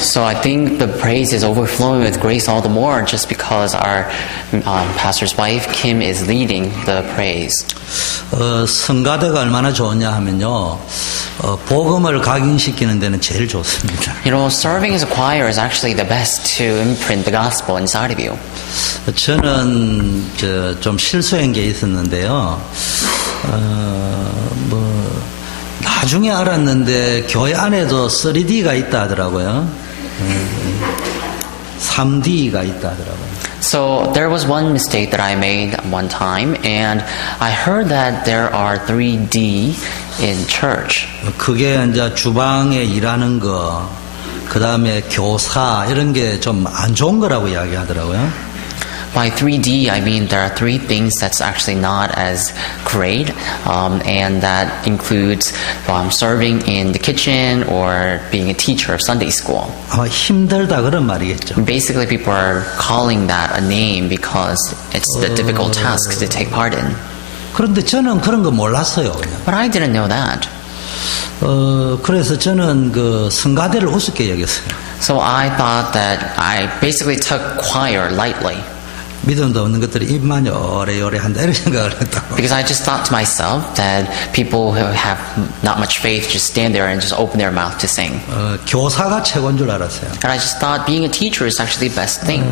So I think the praise is overflowing with grace all the more just because our pastor's wife, Kim, is leading the praise. 성가대가 얼마나 좋으냐 하면요, 복음을 각인시키는 데는 제일 좋습니다. You know, serving as a choir is actually the best to imprint the gospel inside of you. 저는 좀 실수한 게 있었는데요. 나중에 알았는데 교회 안에도 3D가 있다 하더라고요. 3D가 있다 하더라고요. So there was one mistake that I made one time, and I heard that there are 3D in church. 그게 이제 주방에 일하는 거, 그 다음에 교사 이런 게 좀 안 좋은 거라고 이야기하더라고요. By 3D, I mean there are three things that's actually not as great, and that includes serving in the kitchen or being a teacher of Sunday school. 아마 힘들다 그런 말이겠죠. Basically, people are calling that a name because it's the difficult task to take part in. 그런데 저는 그런 거 몰랐어요. But I didn't know that. 그래서 저는 그 성가대를 우습게 여겼어요. So I thought that I basically took choir lightly. 믿음도 없는 것들이 입만 요래요래 한다 이런 생각을 했다고. Because I just thought to myself that people who have not much faith just stand there and just open their mouth to sing. 교사가 최고인 줄 알았어요. And I just thought being a teacher is actually the best thing.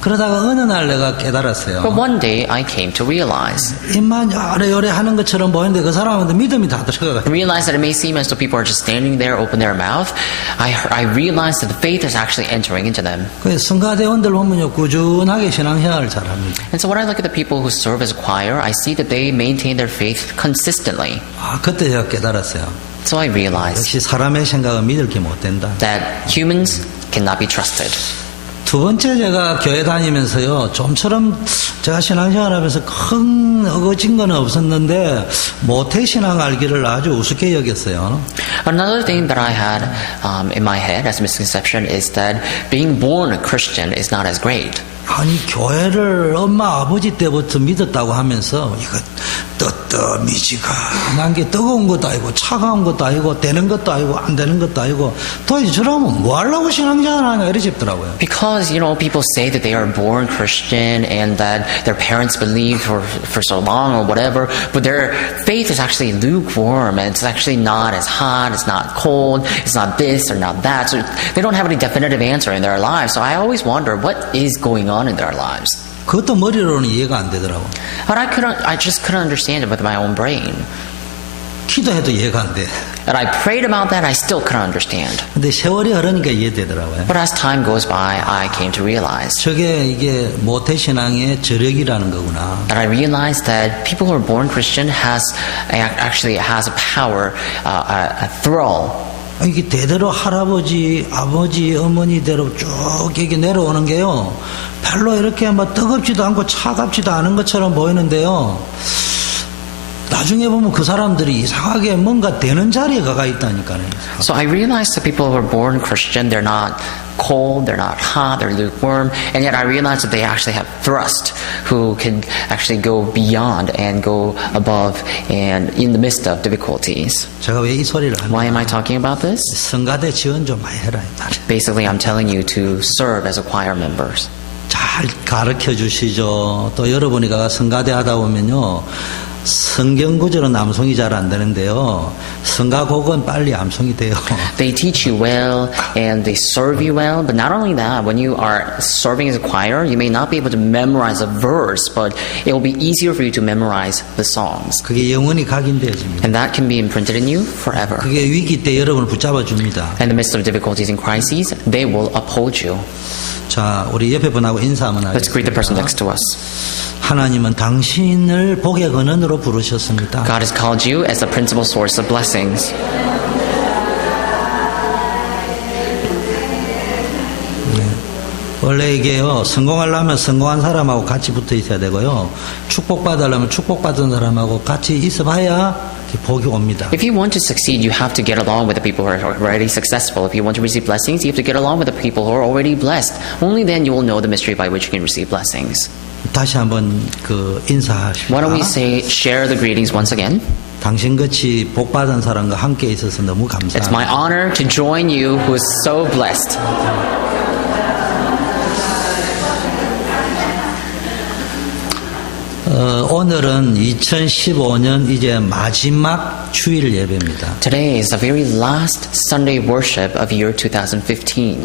그러다가 어느 날 내가 깨달았어요. But one day I came to realize. 입만 요래요래 하는 것처럼 보이는데 그 사람한테 믿음이 다 들어가요. I realized that it may seem as though people are just standing there, open their mouth. I realized that the faith is actually entering into them. 그 성가대원들 보면요 꾸준하게 신앙생활을 잘합니다. And so when I look at the people who serve as a choir, I see that they maintain their faith consistently. 그때 제가 깨달았어요. So I realized 역시 사람의 생각은 믿을 게 못 된다. that humans cannot be trusted. 두 번째 제가 교회 다니면서요 좀처럼 제가 신앙생활하면서 큰 어거진 건 없었는데 모태신앙 알기를 아주 우습게 여겼어요. Another thing that I had in my head as a misconception is that being born a Christian is not as great. 아니 교회를 엄마 아버지 때부터 믿었다고 하면서 이거 뜨뜻미지가 난 게 뜨거운 것도 아니고 차가운 것도 아니고 되는 것도 아니고 안 되는 것도 아니고 도대체 저러면 뭐 하려고 신앙생활 하냐 이래 싶더라고요. Because people say that they are born Christian and that their parents believed for so long or whatever, but their faith is actually lukewarm and it's actually not as hot, it's not cold, it's not this or not that. So they don't have any definitive answer in their lives. So I always wonder what is going on in their lives. 그것도 머리로는 이해가 안 되더라고. But I just couldn't understand it with my own brain. 기도해도 이해가 안 돼. And I prayed about that, I still couldn't understand. 근데 세월이 흐르니까 이해되더라고요. But as time goes by, I came to realize. 저게 이게 모태신앙의 저력이라는 거구나. And I realized that people who are born Christian actually has a power, a thrill. 이게 대대로 할아버지, 아버지, 어머니대로 쭉 이렇게 내려오는 게요. 별로 이렇게 뭐 뜨겁지도 않고 차갑지도 않은 것처럼 보이는데요. 나중에 보면 그 사람들이 이상하게 뭔가 되는 자리에 가가 있다니까요. So I realized that people who are born Christian, they're not cold, they're not hot, they're lukewarm, and yet I realized that they actually have thrust, who can actually go beyond and go above and in the midst of difficulties. 제가 왜 이 소리를 하냐? Why am I talking about this? 성가대 지원 좀 많이 해라. Basically, I'm telling you to serve as a choir members. 잘 가르쳐 주시죠. 또 여러분이 성가대 하다 보면요. 성경 구절은 암송이 잘 안 되는데요. 성가곡은 빨리 암송이 돼요. They teach you well and they serve you well, but not only that, when you are serving as a choir, you may not be able to memorize a verse, but it will be easier for you to memorize the songs. 그게 영원히 각인되어집니다. And that can be imprinted in you forever. 그게 위기 때 여러분을 붙잡아 줍니다. In the midst of difficulties and crises, they will uphold you. 자, 우리 옆에 분하고 인사 한번 하겠습니다. Let's greet the person next to us. 하나님은 당신을 복의 근원으로 부르셨습니다. God has called you as the principal source of blessings. 원래 이게요, 성공하려면 성공한 사람하고 같이 붙어 있어야 되고요, 축복받으려면 축복받은 사람하고 같이 있어 봐야 복이 옵니다. If you want to succeed, you have to get along with the people who are already successful. If you want to receive blessings, you have to get along with the people who are already blessed. Only then you will know the mystery by which you can receive blessings. 다시 한번 인사하십시오. Why don't we share the greetings once again? 당신같이 복받은 사람과 함께 있어서 너무 It's my 감사합니다. honor to join you who is so blessed. 오늘은 2015년 이제 마지막 주일 예배입니다. Today is the very last Sunday worship of year 2015.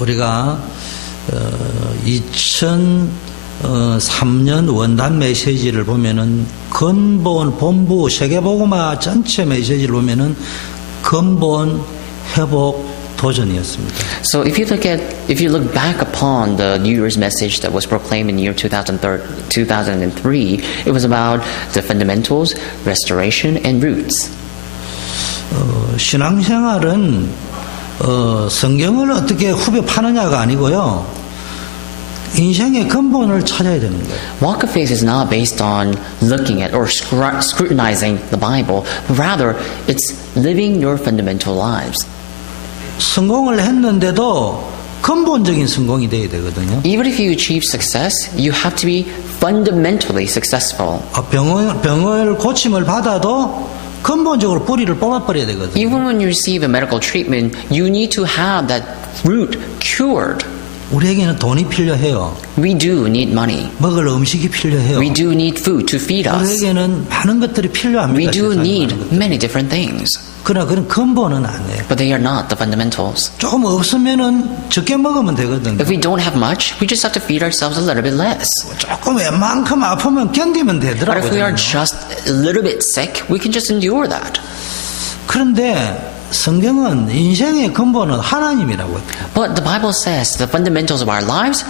우리가 2003년 원단 메시지를 보면은 근본 본부 세계복음화 전체 메시지를 보면은 근본 회복 도전이었습니다. So if you look back upon the New Year's message that was proclaimed in year 2003, it was about the fundamentals, restoration, and roots. 신앙생활은 성경을 어떻게 후벼 파느냐가 아니고요. 인생의 근본을 찾아야 되는 거예요. Walk of faith is not based on looking at or scrutinizing the Bible, but rather it's living your fundamental lives. 성공을 했는데도 근본적인 성공이 돼야 되거든요. Even if you achieve success, you have to be fundamentally successful. 병을 고침을 받아도 근본적으로 뿌리를 뽑아버려야 되거든요. Even when you receive a medical treatment, you need to have that root cured. 우리에게는 돈이 필요해요. We do need money. 먹을 음식이 필요해요. We do need food to feed us. 우리에게는 많은 것들이 필요합니다. We do 세상에 need 많은 것들이. many different things, 그러나 그런 근본은 아니에요. but they are not the fundamentals. 조금 없으면은 적게 먹으면 되거든요. If we don't have much, we just have to feed ourselves a little bit less. 조금 웬만큼 아프면 견디면 But if we are 되더라고요. just a little bit sick, we can just endure that. 그런데 성경은 인생의 근본은 하나님이라고 해요. But the Bible says the fundamentals of our lives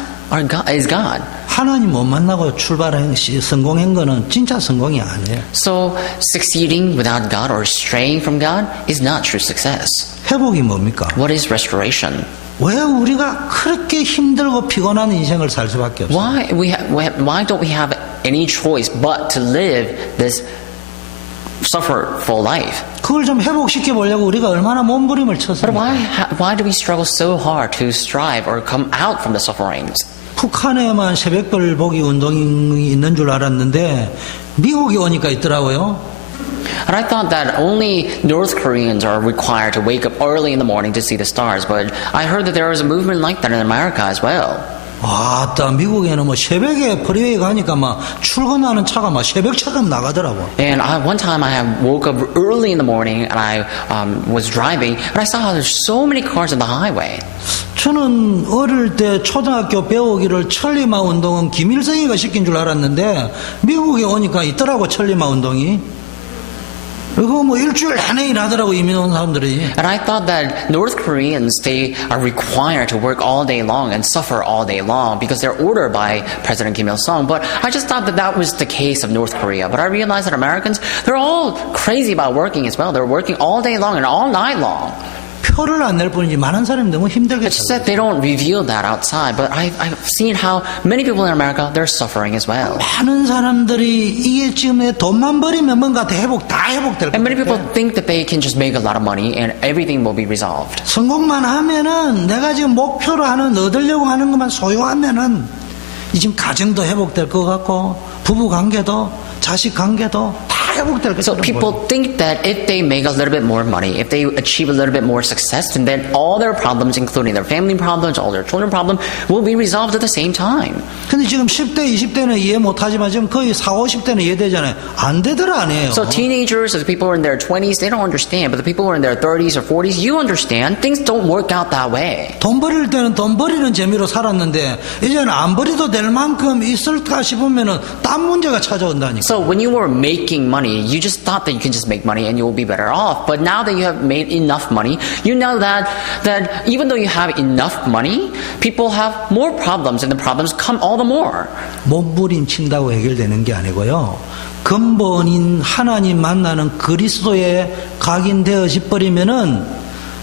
is God. 하나님 못 만나고 성공한 거는 진짜 성공이 아니에요. So succeeding without God or straying from God is not true success. 회복이 뭡니까? What is restoration? 왜 우리가 그렇게 힘들고 피곤한 인생을 살 수밖에 없어요? Why don't we have any choice but to live this sufferful life? 그걸 좀 회복시켜 보려고 우리가 얼마나 몸부림을 But 쳤습니까? why do we struggle so hard to strive or come out from the sufferings? 북한에만 새벽별 보기 운동이 있는 줄 알았는데 미국에 오니까 있더라고요. And I thought that only North Koreans are required to wake up early in the morning to see the stars, but I heard that there is a movement like that in America as well. 아따 미국에는 뭐 새벽에 프리웨이 가니까 막 출근하는 차가 막 새벽처럼 나가더라고. And one time I woke up early in the morning and I was driving and I saw how there's so many cars on the highway. 저는 어릴 때 초등학교 배우기를 천리마 운동은 김일성이가 시킨 줄 알았는데 미국에 오니까 있더라고 천리마 운동이. 그리고 뭐 일주일 내내 일하더라고 이민 온 사람들이. And I thought that North Koreans, they are required to work all day long and suffer all day long because they're ordered by President Kim Il-sung. But I just thought that that was the case of North Korea. But I realized that Americans, they're all crazy about working as well. They're working all day long and all night long. 표를 안 낼 뿐이지 많은 사람이 너무 힘들게 It's just 살고. that they don't reveal that outside. But I've seen how many people in America, they're suffering as well. 많은 사람들이 이게 지금 내 돈만 벌이면 뭔가 다 회복될 And many people 거야. think that they can just make a lot of money and everything will be resolved. 성공만 하면은 내가 지금 목표로 하는 얻으려고 하는 것만 소유하면은 이 지금 가정도 회복될 것 같고 부부 관계도 자식 관계도 다 회복될 So 것처럼 people 보여요. think that if they make a little bit more money, if they achieve a little bit more success, then all their problems, including their family problems, all their children problems, will be resolved at the same time. 근데 지금 10대, 20대는 이해 못하지만 지금 거의 40, 50대는 이해되잖아요. 안 되더라 아니에요. So teenagers, the people who are in their 20s, they don't understand. But the people who are in their 30s or 40s, you understand. Things don't work out that way. 돈 버릴 때는 돈 버리는 재미로 살았는데 이제는 안 버려도 될 만큼 있을까 싶으면은 딴 문제가 찾아온다니까. So when you were making money, you just thought that you can just make money and you will be better off. But now that you have made enough money, you know that even though you have enough money, people have more problems and the problems come all the more. 몸부림친다고 해결되는 게 아니고요. 근본인 하나님 만나는 그리스도에 각인되어져 버리면은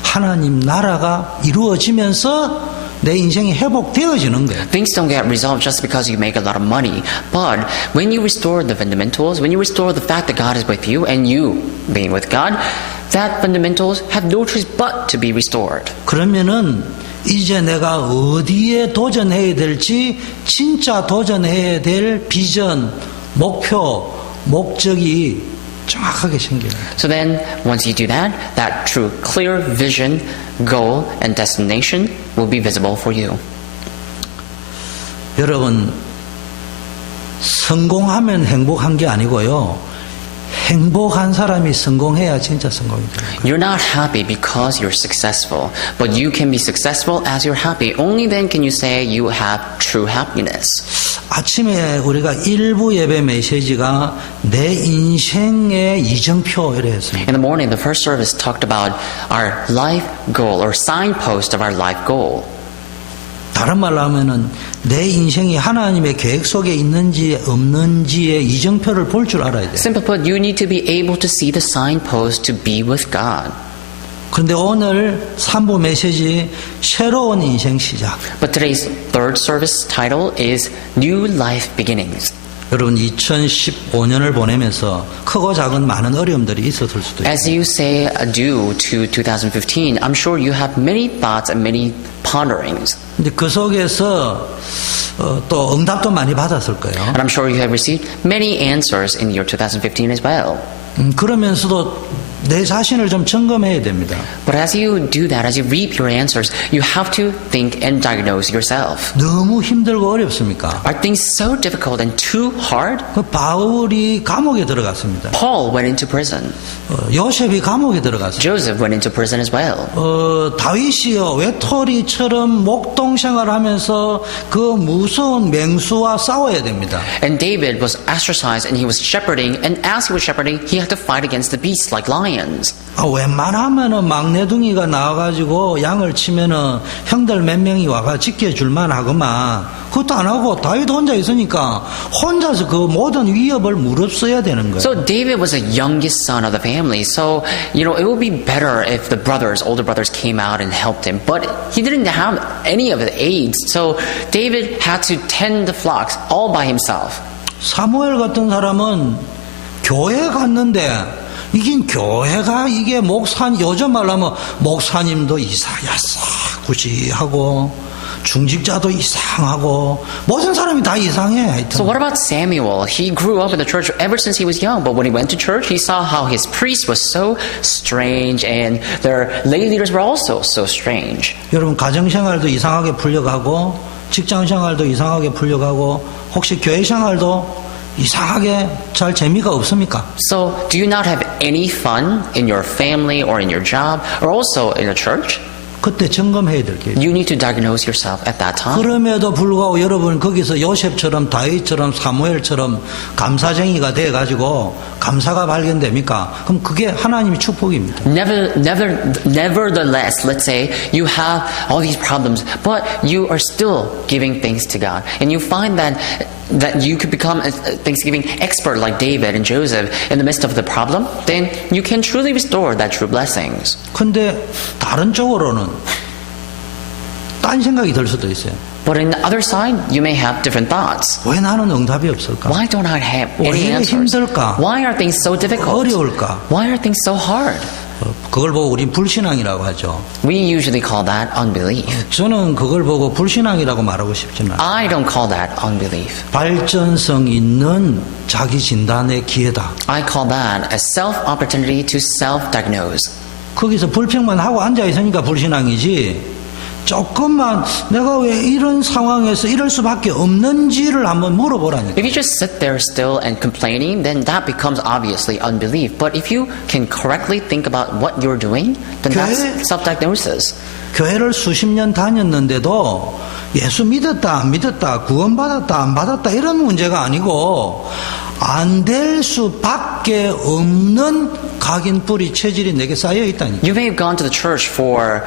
하나님 나라가 이루어지면서 내 인생이 회복되어지는 거예요. Things don't get resolved just because you make a lot of money. But when you restore the fundamentals, when you restore the fact that God is with you and you being with God, that fundamentals have no choice but to be restored. 그러면은 이제 내가 어디에 도전해야 될지 진짜 도전해야 될 비전, 목표, 목적이 정확하게 생겨요. So then, once you do that, that true clear vision, goal, and destination will be visible for you. 여러분, 성공하면 행복한 게 아니고요. 행복한 사람이 성공해야 진짜 성공이 돼요. You're not happy because you're successful, but you can be successful as you're happy. Only then can you say you have true happiness. 아침에 우리가 일부 예배 메시지가 내 인생의 이정표 이래 했습니다. In the morning, the first service talked about our life goal or signpost of our life goal. 다른 말로 하면은 내 인생이 하나님의 계획 속에 있는지 없는지의 이정표를 볼 줄 알아야 돼요. Simply put, you need to be able to see the signpost to be with God. 그런데 오늘 3부 메시지 새로운 인생 시작. But today's third service title is New Life Beginnings. 여러분 2015년을 보내면서 크고 작은 많은 어려움들이 있었을 수도 있어요. As you say adieu to 2015, I'm sure you have many thoughts and many ponderings. 근데 그 속에서 또 응답도 많이 받았을 거예요. And I'm sure you have received many answers in your 2015 as well. 그러면서도 내 자신을 좀 점검해야 됩니다. But as you do that, as you reap your answers, you have to think and diagnose yourself. 너무 힘들고 어렵습니까? Are things so difficult and too hard? 그 바울이 감옥에 들어갔습니다. Paul went into prison. 요셉이 감옥에 들어갔어요. Joseph went into prison as well. 다윗이요 외톨이처럼 목동 생활하면서 그 무서운 맹수와 싸워야 됩니다. And David was ostracized and he was shepherding, and as he was shepherding, he had to fight against the beasts like lions. 웬만하면은 막내둥이가 나와가지고 양을 치면은 형들 몇 명이 와가 지켜줄만 하구만. 그것도 안 하고 다윗 혼자 있으니까 혼자서 그 모든 위협을 무릅써야 되는 거예요. So David was the youngest son of the family. So, it would be better if the older brothers came out and helped him. But he didn't have any of the aides. So David had to tend the flocks all by himself. 사무엘 같은 사람은 교회 갔는데 이긴 교회가 이게 요즘 말로 하면 목사님도 구시하고 중직자도 이상하고 모든 사람이 다 이상해. 하여튼. So what about Samuel? He grew up in the church ever since he was young, but when he went to church, he saw how his priest was so strange and their lay leaders were also so strange. 여러분 가정생활도 이상하게 풀려가고 직장생활도 이상하게 풀려가고 혹시 교회생활도 이상하게 잘 재미가 없습니까? So, do you not have any fun in your family or in your job or also in a church? 그때 점검해야 될 게. You need to diagnose yourself at that time. 그럼에도 불구하고 여러분 거기서 요셉처럼 다윗처럼 사무엘처럼 감사쟁이가 돼가지고 감사가 발견됩니까? 그럼 그게 하나님의 축복입니다. Nevertheless, let's say you have all these problems, but you are still giving thanks to God, and you find that you could become a Thanksgiving expert like David and Joseph in the midst of the problem, then you can truly restore that true blessings. 근데 다른 쪽으로는 딴 생각이 들 수도 있어요. But on the other side, you may have different thoughts. 왜 나는 응답이 없을까? Why don't I have any 왜 answers? 힘들까? Why are things so difficult? 어려울까? Why are things so hard? 그걸 보고 우린 불신앙이라고 하죠. We usually call that unbelief. 저는 그걸 보고 불신앙이라고 말하고 싶지는 않아요. I don't call that unbelief. 발전성 있는 자기 진단의 기회다. I call that a self-opportunity to self-diagnose. 거기서 불평만 하고 앉아 있으니까 불신앙이지. 조금만 내가 왜 이런 상황에서 이럴 수밖에 없는지를 한번 물어보라니까. If you just sit there still and complaining, then that becomes obviously unbelief. But if you can correctly think about what you're doing, then that's self-diagnosis. 교회를 수십 년 다녔는데도 예수 믿었다 안 믿었다 구원받았다 안 받았다 이런 문제가 아니고 안 될 수밖에 없는 각인 뿌리 체질이 내게 쌓여 있다니까. You may have gone to the church for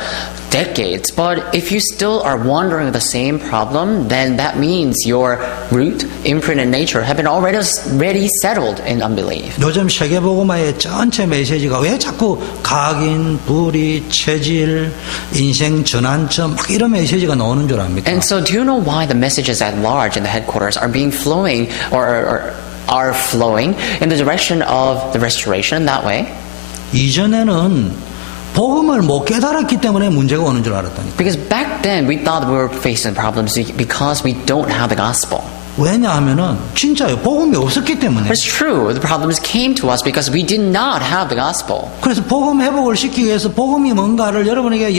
decades, but if you still are wandering with the same problem, then that means your root, imprint, and nature have been already settled in unbelief. 요즘 세계복음화의 전체 메시지가 왜 자꾸 각인, 뿌리, 체질, 인생 전환점 막 이런 메시지가 나오는 줄 압니까? And so, do you know why the messages at large in the headquarters are being flowing or are flowing in the direction of the restoration that way? 이전에는 복음을 못 깨달았기 때문에 문제가 오는 줄 알았다니까. Because back then we thought we were facing problems because we don't have the gospel. 왜냐하면은 진짜요. 복음이 없었기 때문에. It's true. The problems came to us because we did not have the gospel. 그래서 복음 회복을 시키기 위해서 복음이 뭔가를 여러분에게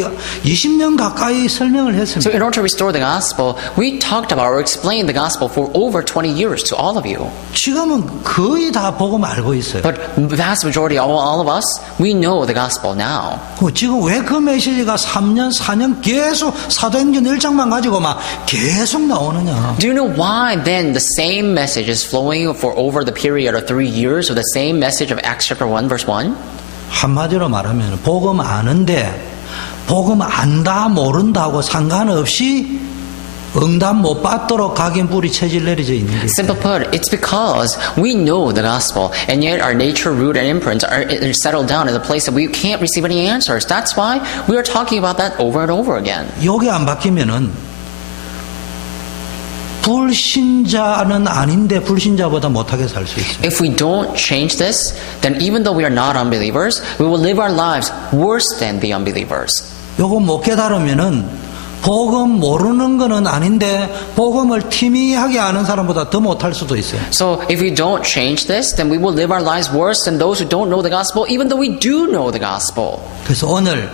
20년 가까이 설명을 So 했습니다. in order to restore the gospel, we talked about or explained the gospel for over 20 years to all of you. 지금은 거의 다 복음 알고 있어요. But vast majority, all of us, we know the gospel now. 지금 왜 그 메시지가 3년, 4년 계속 사도행전 1장만 가지고 막 계속 나오느냐. Do you know why then the same message is flowing for over the period of 3 years of the same message of Acts chapter 1 verse 1? 한마디로 말하면 복음 아는데 복음 안다 모른다고 상관없이 응답 못 받도록 각인 뿌리 체질 내려져 있는 게 Simple put, it's because we know the gospel, and yet our nature, root, and imprint are settled down in a place that we can't receive any answers. That's why we are talking about that over and over again. 요게 안 바뀌면은 불신자는 아닌데 불신자보다 못하게 살 수 있어요. If we don't change this, then even though we are not unbelievers, we will live our lives worse than the unbelievers. 요거 못 깨달으면은 복음 모르는 거는 아닌데 복음을 티미하게 아는 사람보다 더 못할 수도 있어요. So if we don't change this, then we will live our lives worse than those who don't know the gospel, even though we do know the gospel. 그래서 오늘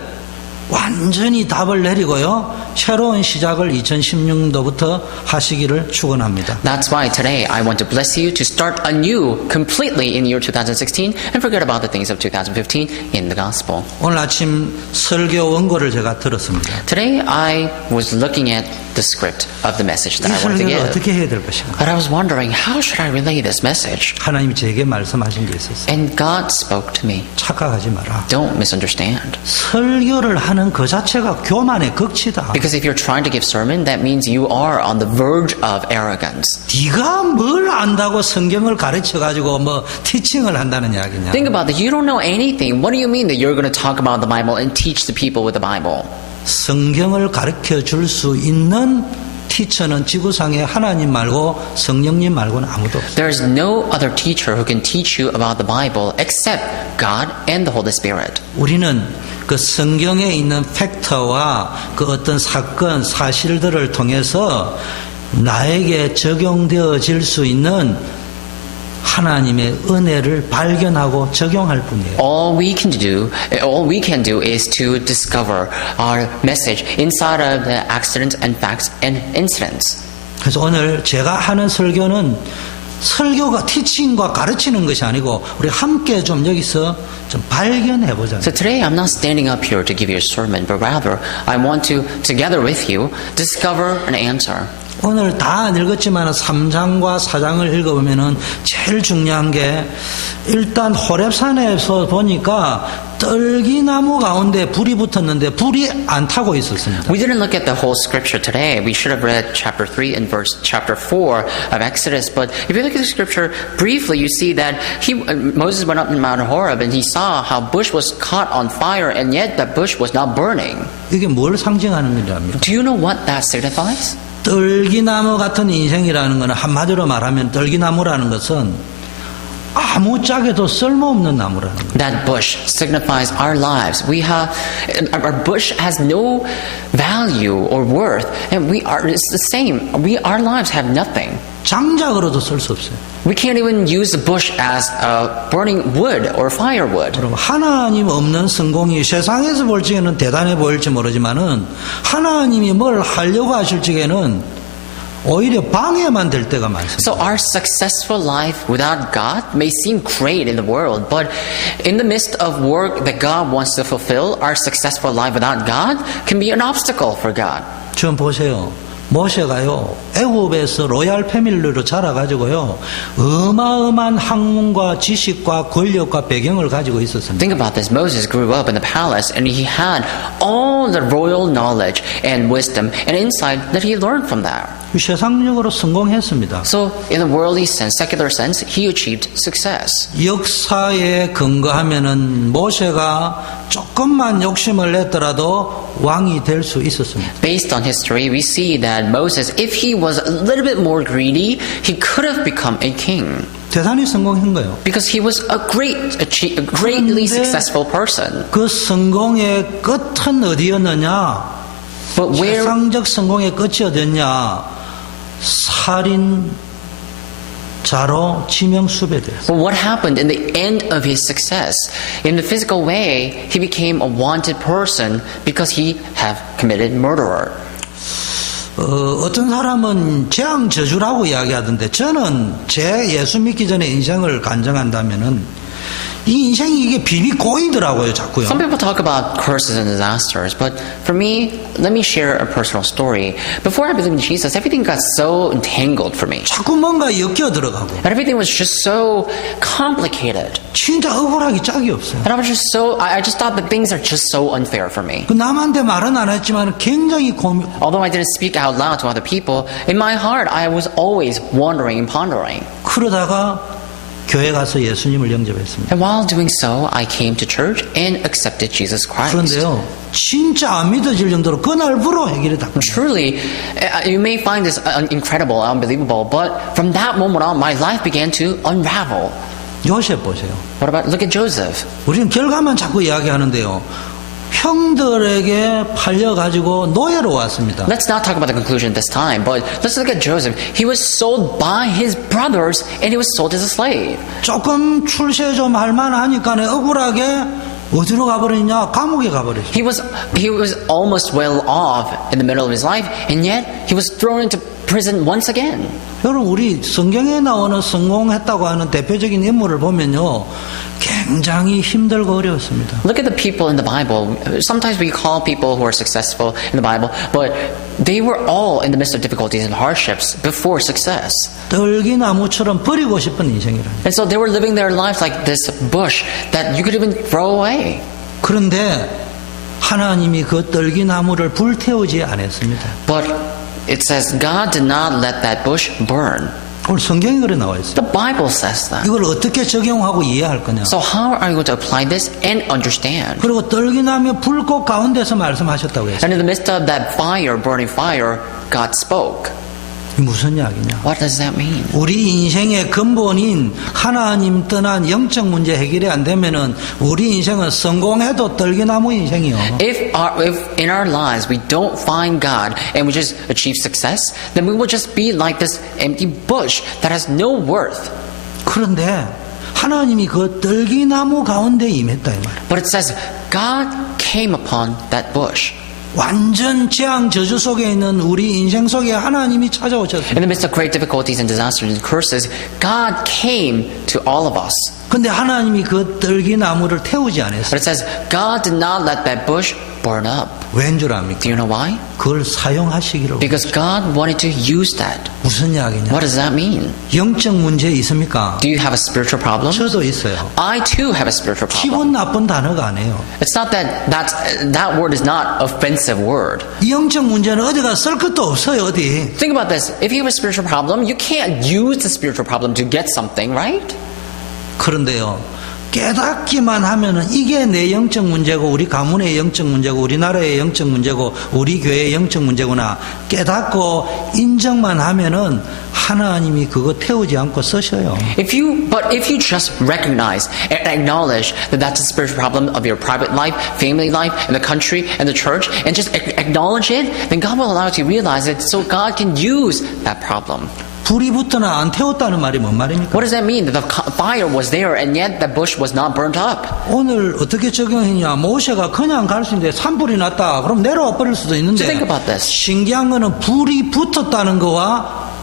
완전히 답을 내리고요. 새로운 시작을 2016년도부터 하시기를 축원합니다. That's why today I want to bless you to start anew completely in year 2016 and forget about the things of 2015 in the gospel. 오늘 아침 설교 원고를 제가 들었습니다. Today I was looking at the script of the message that 이 I wanted to 설교를 give. 어떻게 해야 될 것인가? But I was wondering, how should I relay this message? 하나님이 제게 말씀하신 게 있었어요. And God spoke to me. 착각하지 마라. Don't misunderstand. 설교를 하는 그 자체가 교만의 극치다. Because if you're trying to give sermon, that means you are on the verge of arrogance. 네가 뭘 안다고 성경을 가르쳐가지고 뭐 티칭을 한다는 이야기냐. Think about it. You don't know anything. What do you mean that you're going to talk about the Bible and teach the people with the Bible? 성경을 가르쳐 줄 수 있는 티처는 지구상에 하나님 말고 성령님 말고는 아무도 없어요. There is no other teacher who can teach you about the Bible except God and the Holy Spirit. 우리는 그 성경에 있는 팩터와 그 어떤 사건, 사실들을 통해서 나에게 적용되어질 수 있는 하나님의 은혜를 발견하고 적용할 뿐이에요. All we can do is to discover our message inside of the accidents and facts and incidents. 그래서 오늘 제가 하는 설교는 설교가 티칭과 가르치는 것이 아니고 우리 함께 좀 여기서 좀 발견해 보자. So today I'm not standing up here to give you a sermon, but rather I want to, together with you, discover an answer. 오늘 다 안 읽었지만 3장과 4장을 읽어보면은 제일 중요한 게 일단 호렙산에서 보니까 떨기나무 가운데 불이 붙었는데 불이 안 타고 있었습니다. We didn't look at the whole scripture today. We should have read chapter 3 and chapter 4 of Exodus. But if you look at the scripture briefly, you see that Moses went up in Mount Horeb and he saw how bush was caught on fire and yet that bush was not burning. 이게 뭘 상징하는 건지합니까? Do you know what that signifies? 떨기나무 같은 인생이라는 것은 한마디로 말하면 떨기나무라는 것은 아무 짝에도 쓸모없는 나무라는 거예요. That bush signifies our lives. Our bush has no value or worth, and it's the same. Our lives have nothing. 장작으로도 쓸 수 없어요. We can't even use the bush as burning wood or firewood. 여러분, 하나님 없는 성공이 세상에서 볼 적에는 대단해 보일지 모르지만은 하나님이 뭘 하려고 하실 적에는 오히려 방해만 될 때가 많습니다. So our successful life without God may seem great in the world, but in the midst of work that God wants to fulfill, our successful life without God can be an obstacle for God. 지금 보세요. 모세가요 애굽에서 로얄 패밀리로 자라가지고요 어마어마한 학문과 지식과 권력과 배경을 가지고 있었습니다. Think about this. Moses grew up in the palace and he had all the royal knowledge and wisdom and insight that he learned from that. 세상적으로 성공했습니다. So in the worldly sense, secular sense, he achieved success. 역사에 근거하면은 모세가 조금만 욕심을 냈더라도 왕이 될 수 있었습니다. Based on history, we see that Moses, if he was a little bit more greedy, he could have become a king. 대단히 성공한 거예요. Because he was a greatly successful person. 그 성공의 끝은 어디였느냐? But where 세상적 성공의 끝이 어디였냐? 살인, 자로 지명수배되었어요. But what happened in the end of his success? In the physical way, he became a wanted person because he had committed murder. 어떤 사람은 재앙 저주라고 이야기하던데 저는 제 예수 믿기 전에 인생을 간증한다면은 이 인생이 이게 비비꼬이더라고요, 자꾸요. Some people talk about curses and disasters, but for me, let me share a personal story. Before I believed in Jesus, everything got so entangled for me. 자꾸 뭔가 엮여 들어가고 And everything was just so complicated. 진짜 억울하기 짝이 없어요. And I was just so, I just thought that things are just so unfair for me. 그 남한테 말은 안 했지만 굉장히 Although I didn't speak out loud to other people, in my heart, I was always wondering and pondering. 그러다가 교회 가서 예수님을 영접했습니다. And while doing so, I came to church and accepted Jesus Christ. 그런데요, 진짜 안 믿어질 정도로 그날부로 해결이 다 끝났어요. Truly, you may find this incredible, unbelievable, but from that moment on, my life began to unravel. 요셉 보세요. What about, look at Joseph. 우리는 결과만 자꾸 이야기하는데요. 형들에게 팔려가지고 노예로 왔습니다. Let's not talk about the conclusion this time, but let's look at Joseph. He was sold by his brothers and he was sold as a slave. 조금 출세 좀 할만하니까 억울하게 어디로 가버렸냐? 감옥에 가버렸어요. He was almost well off in the middle of his life, and yet he was thrown into prison once again. 여러분, 우리 성경에 나오는 성공했다고 하는 대표적인 인물을 보면요, 굉장히 힘들고 어려웠습니다. Look at the people in the Bible. Sometimes we call people who are successful in the Bible, but they were all in the midst of difficulties and hardships before success. 떨기나무처럼 버리고 싶은 인생이라니. And so they were living their lives like this bush that you could even throw away. 그런데 하나님이 그 떨기나무를 불태우지 않았습니다. But it says God did not let that bush burn. 오늘 성경에 그래 나와 있어요. The Bible says that. 이걸 어떻게 적용하고 이해할 거냐? So how are you going to apply this and understand? 그리고 떨기나무 불꽃 가운데서 말씀하셨다고 했어요. And in the midst of that fire, burning fire, God spoke. 이 무슨 이야기냐? What does that mean? 우리 인생의 근본인 하나님 떠난 영적 문제 해결이 안 되면은 우리 인생은 성공해도 떨기나무 인생이요. If in our lives we don't find God and we just achieve success, then we will just be like this empty bush that has no worth. 그런데 하나님이 그 떨기나무 가운데 임했다 이 말이에요. But it says God came upon that bush. 완전 재앙 저주 속에 있는 우리 인생 속에 하나님이 찾아오셨습니다. In the midst of great difficulties and disasters and curses, God came to all of us. 근데 하나님이 그 떨기나무를 태우지 않았어요. But it says God did not let that bush burn up. 왠 줄 압니까? Do you know why? 그걸 사용하시기로. Because God wanted to use that. 무슨 이야기냐? What does that mean? 영적 문제 있습니까? Do you have a spiritual problem? 저도 있어요. I too have a spiritual problem. 기분 나쁜 단어가 아니에요. It's not that word is not offensive word. 이 영적 문제는 어디가 쓸 것도 없어요. 어디. Think about this. If you have a spiritual problem, you can't use the spiritual problem to get something, right? 그런데요, 깨닫기만 하면은 이게 내 영적 문제고 우리 가문의 영적 문제고 우리나라의 영적 문제고 우리 교회의 영적 문제구나 깨닫고 인정만 하면은 하나님이 그거 태우지 않고 쓰셔요. But if you just recognize and acknowledge that that's a spiritual problem of your private life, family life, and the country and the church, and just acknowledge it, then God will allow you to realize it so God can use that problem. 불이 붙거나 안 태웠다는 말이 뭔 말입니까? What does that mean? That the fire was there and yet the bush was not burnt up. 오늘 어떻게 적용했냐? 모세가 그냥 갈 수 있는데 산불이 났다. 그럼 내려와 버릴 수도 있는데 So think about this. 신기한 거는 불이 붙었다는 거와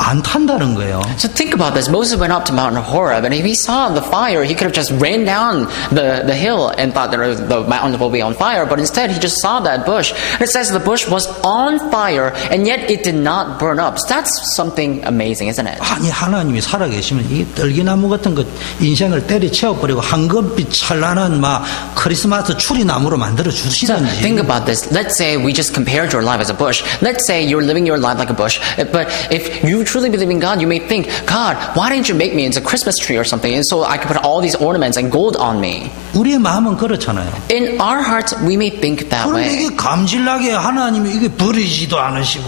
안 탄다는 거예요. So think about this. Moses went up to Mount Horeb, and if he saw the fire, he could have just ran down the hill and thought that the mountain will be on fire, but instead he just saw that bush. And it says the bush was on fire, and yet it did not burn up. So that's something amazing, isn't it? 아니 하나님이 살아계시면 이 떨기나무 같은 거 인생을 때려치워버리고 황금빛 찬란한 막 크리스마스 추리나무로 만들어 So 주시든지. think about this. Let's say we just compared your life as a bush. Let's say you're living your life like a bush, but if you truly believe in God, you may think, God, why didn't you make me into a Christmas tree or something, and so I could put all these ornaments and gold on me? 우리의 마음은 그렇잖아요. In our hearts, we may think that 그런데 way. 이게 감질나게 하나님이 이게 버리지도 않으시고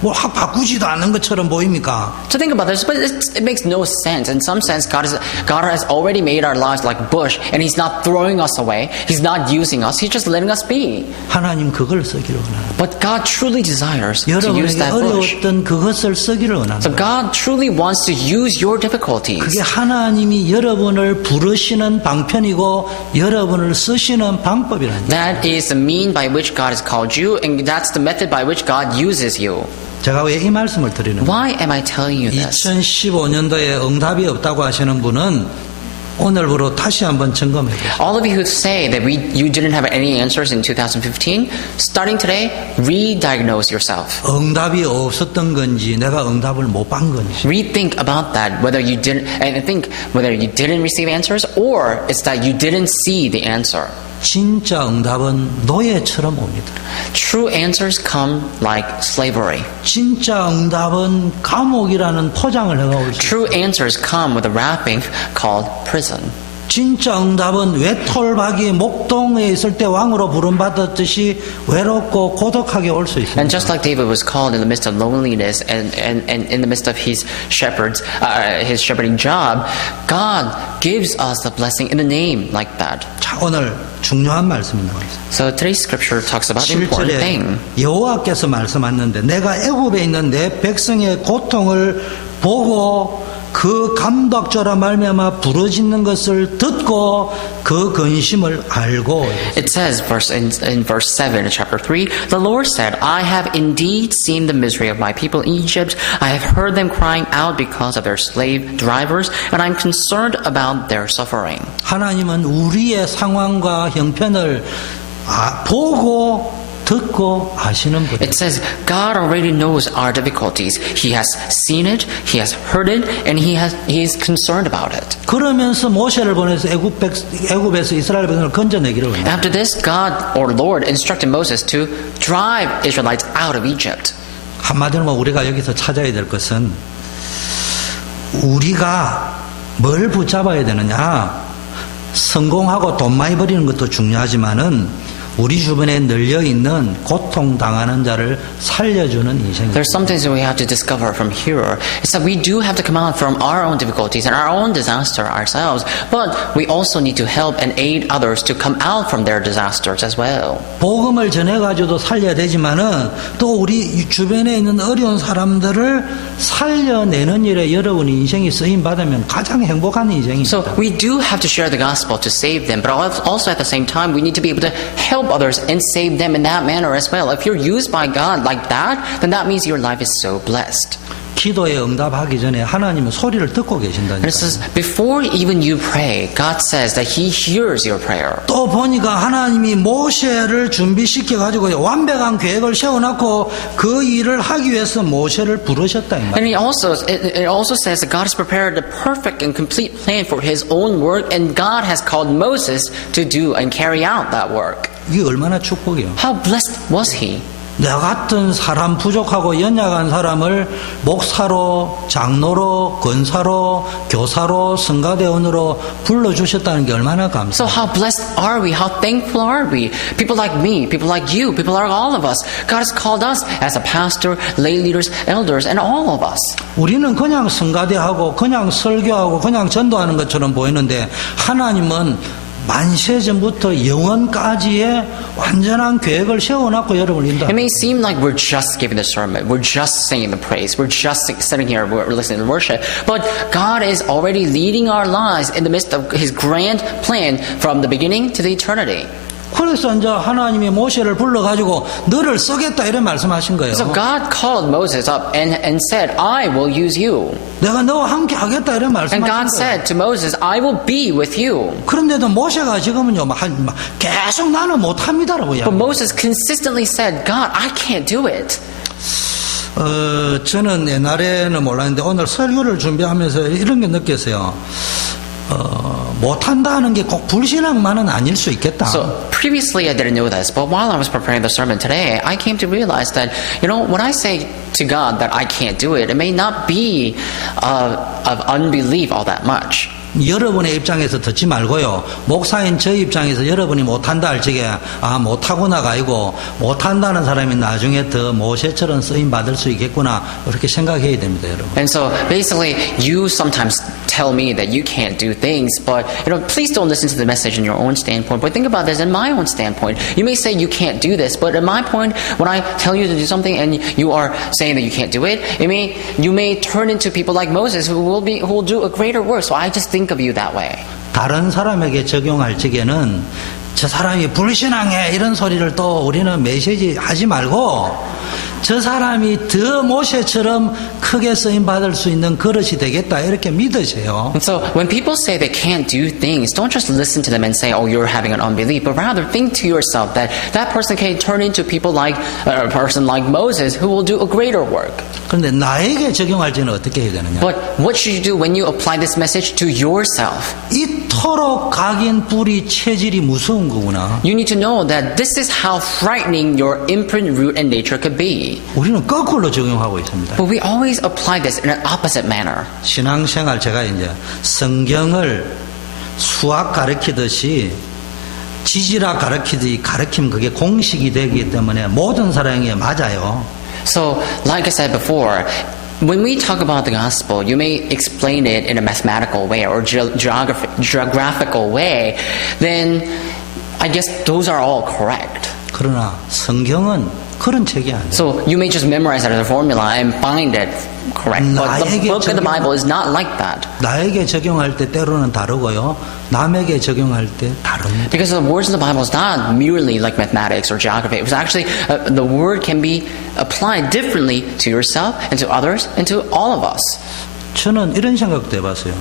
뭐 확 바꾸지도 않는 것처럼 보입니까? So think about this, but it makes no sense. In some sense, God has already made our lives like bush, and He's not throwing us away. He's not using us. He's just letting us be. 하나님 그걸 쓰기로 원하는. But God truly desires to use 여러분에게 that bush. 어려웠던 그것을 쓰기로 쓰기를 원하는 So 거예요. God truly wants to use your 그게 difficulties. 하나님이 여러분을 부르시는 방편이고 여러분을 쓰시는 방법이라는 거예요. That is the mean by which God has called you, and that's the method by which God uses you. 제가 왜 이 말씀을 드리는 거예요? Why am I telling you this? 2015년도에 응답이 없다고 하시는 분은 오늘부로 다시 한번 점검해 보세요. All of you who say that you didn't have any answers in 2015, starting today, re-diagnose yourself. 응답이 없었던 건지 내가 응답을 못 받은 건지 Rethink about that, whether you didn't, and think whether you didn't receive answers or it's that you didn't see the answer. 진짜 응답은 노예처럼 옵니다. True answers come like slavery. 진짜 응답은 감옥이라는 포장을 해가 오죠. True answers come with a wrapping called prison. 진짜 응답은 외톨박이 목동에 있을 때 왕으로 부름받았듯이 외롭고 고독하게 올 수 있습니다. And just like David was called in the midst of loneliness and in the midst of his shepherding job, God gives us the blessing in the name like that. 자, 오늘 중요한 말씀이 나와있어요. So today's scripture talks about an important 7절에 thing. 여호와께서 말씀하셨는데 내가 애굽에 있는 내 백성의 고통을 보고 그 감독자라 말미암아 부러지는 것을 듣고 그 근심을 알고. It says in verse 7 of chapter 3, the Lord said, I have indeed seen the misery of my people in Egypt. I have heard them crying out because of their slave drivers, and I'm concerned about their suffering. 하나님은 우리의 상황과 형편을 보고 듣고 아시는 분. It says God already knows our difficulties. He has seen it, He has heard it, and He is concerned about it. 그러면서 모세를 보내서 애굽에서 이스라엘 백성을 건져내기를 원해요. After this, God or Lord instructed Moses to drive Israelites out of Egypt. 한마디로 우리가 여기서 찾아야 될 것은 우리가 뭘 붙잡아야 되느냐. 성공하고 돈 많이 버리는 것도 중요하지만은 우리 주변에 널려있는 고통당하는 자를 살려주는 인생입니다. There's some things that we have to discover from here. It's that we do have to come out from our own difficulties and our own disaster ourselves, but we also need to help and aid others to come out from their disasters as well. 복음을 전해가지고도 살려야 되지만은 또 우리 주변에 있는 어려운 사람들을 살려내는 일에 여러분이 인생이 쓰임받으면 가장 행복한 인생입니다. So we do have to share the gospel to save them, but also at the same time we need to be able to help others and save them in that manner as well. If you're used by God like that, then that means your life is so blessed. 기도에 응답하기 전에 하나님은 소리를 듣고 And 계신다니까요. it says, before even you pray, God says that He hears your prayer. 또 보니까 하나님이 모세를 준비시켜가지고 완벽한 계획을 세워놓고 그 일을 하기 위해서 모세를 부르셨다 이 And 말이에요. it also says that God has prepared a perfect and complete plan for His own work, and God has called Moses to do and carry out that work. 이게 얼마나 축복이에요. How blessed was he? 나 같은 사람 부족하고 연약한 사람을 목사로, 장로로, 권사로, 교사로, 성가대원으로 불러주셨다는 게 얼마나 감사해요. So how blessed are we? How thankful are we? People like me, people like you, people like all of us. God has called us as a pastor, lay leaders, elders, and all of us. 우리는 그냥 성가대하고 그냥 설교하고 그냥 전도하는 것처럼 보이는데 하나님은 만세전부터 영원까지의 완전한 계획을 세워놨고 여러분을 인도합니다. It may seem like we're just giving the sermon, we're just singing the praise, we're just sitting here, we're listening to worship, but God is already leading our lives in the midst of His grand plan from the beginning to the eternity. 그래서 이제 하나님이 모세를 불러가지고 너를 쓰겠다 이런 말씀하신 거예요. So God called Moses up and said, I will use you. 내가 너와 함께 하겠다 이런 And God 말씀하신 거예요. said to Moses, I will be with you. 그런데도 모세가 지금은요 계속 나는 못합니다라고 But 이야기해요. Moses consistently said, God, I can't do it. 저는 옛날에는 몰랐는데 오늘 설교를 준비하면서 이런 게 느꼈어요. 못한다는 게 꼭 불신앙만은 아닐 수 있겠다. So previously I didn't know this, but while I was preparing the sermon today, I came to realize that, when I say to God that I can't do it, it may not be of unbelief all that much. 여러분의 입장에서 듣지 말고요. 목사인 저 입장에서 여러분이 못한다 할 적에 못하구나가 아니고 못한다는 사람이 나중에 더 모세처럼 쓰임 받을 수 있겠구나 이렇게 생각해야 됩니다, 여러분. And so basically, you sometimes tell me that you can't do things, but please don't listen to the message in your own standpoint. But think about this in my own standpoint. You may say you can't do this, but in my point, when I tell you to do something and you are saying that you can't do it, you may turn into people like Moses who will do a greater work. So I just think of you that way. 다른 사람에게 적용할 적에는 저 사람이 불신앙해 이런 소리를 또 우리는 메시지 하지 말고 저 사람이 더 모세처럼 크게 쓰임 받을 수 있는 그릇이 되겠다 이렇게 믿으세요. And so when people say they can't do things, don't just listen to them and say, oh, you're having an unbelief, but rather think to yourself that that person can turn into people like a person like Moses who will do a greater work. 그런데 나에게 적용할 때는 어떻게 해야 되느냐? But what should you do when you apply this message to yourself? 이토록 각인 뿌리 체질이 무서운 거구나. You need to know that this is how frightening your imprint, root, and nature could be. 우리는 거꾸로 적용하고 있습니다. But we always apply this in an opposite manner. 신앙생활 제가 이제 성경을 수학 가르치듯이 지지라 가르치면 그게 공식이 되기 때문에 모든 사람에게 맞아요. So, like I said before, when we talk about the gospel, you may explain it in a mathematical way or geographical way, then I guess those are all correct. 그러나 성경은 그런 책이 아니에요. So you may just memorize that as a formula and find it correct. But the book of the Bible is not like that. 나에게 적용할 때 때로는 다르고요. 남에게 적용할 때 다릅니다. Because the words of the Bible is not merely like mathematics or geography. It was actually, the word can be applied differently to yourself and to others and to all of us. 저는 이런 생각도 해봤어요.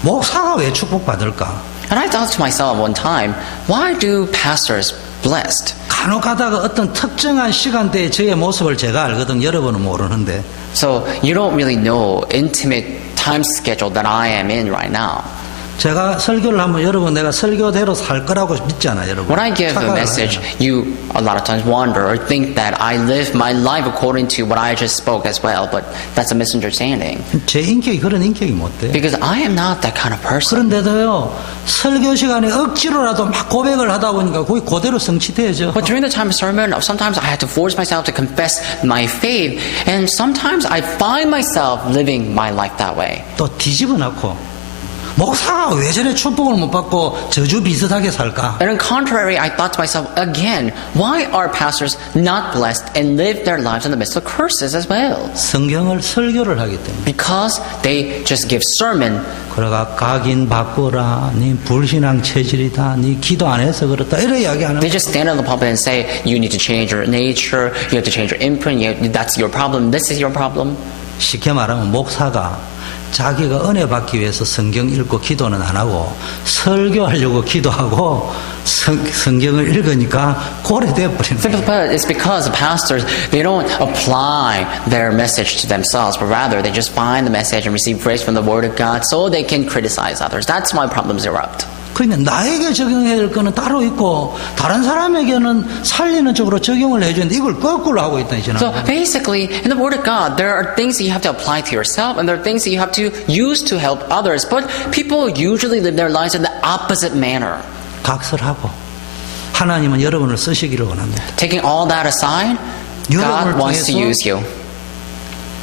목사가 왜 축복받을까? And I thought to myself one time, why do pastors blessed? 간혹 가다가 어떤 특정한 시간대에 저의 모습을 제가 알거든. 여러분은 모르는데. So you don't really know intimate time schedule that I am in right now. 제가 설교를 하면 여러분 내가 설교대로 살 거라고 믿잖아요, 여러분. When I give a message, you a lot of times wonder or think that I live my life according to what I just spoke as well, but that's a misunderstanding. 제 인격이 그런 인격이 못 돼. Because I am not that kind of person. 그런데도요, 설교 시간에 억지로라도 막 고백을 하다 보니까 거의 그대로 성취돼야죠. But during the time of sermon, sometimes I had to force myself to confess my faith, and sometimes I find myself living my life that way. 또 뒤집어 놓고 목사가 왜 저래 축복을 못 받고 저주 비슷하게 살까? And on contrary, I thought to myself again, why are pastors not blessed and live their lives in the midst of curses as well? 성경을 설교를 하기 때문에. Because they just give sermon. 그러가 각인 바꾸라, 니 불신앙 체질이다, 니 기도 안 해서 그렇다 이런 이야기 하는 They 거예요. just stand on the pulpit and say, you need to change your nature, you have to change your imprint, that's your problem, this is your problem. 쉽게 말하면 목사가 자기가 은혜 받기 위해서 성경 읽고 기도는 안 하고 설교하려고 기도하고 성경을 읽으니까 고래돼 버리는 Simply 거예요. put, it's because the pastors, they don't apply their message to themselves, but rather they just find the message and receive praise from the Word of God so they can criticize others. That's why problems erupt. 그러니까 나에게 적용해야 될 거는 따로 있고 다른 사람에게는 살리는 쪽으로 적용을 해주는데 이걸 거꾸로 하고 있다 이제는. So basically, in the Word of God, there are things that you have to apply to yourself and there are things that you have to use to help others. But people usually live their lives in the opposite manner. 각설하고 하나님은 여러분을 쓰시기를 원합니다. Taking all that aside, God wants to use you.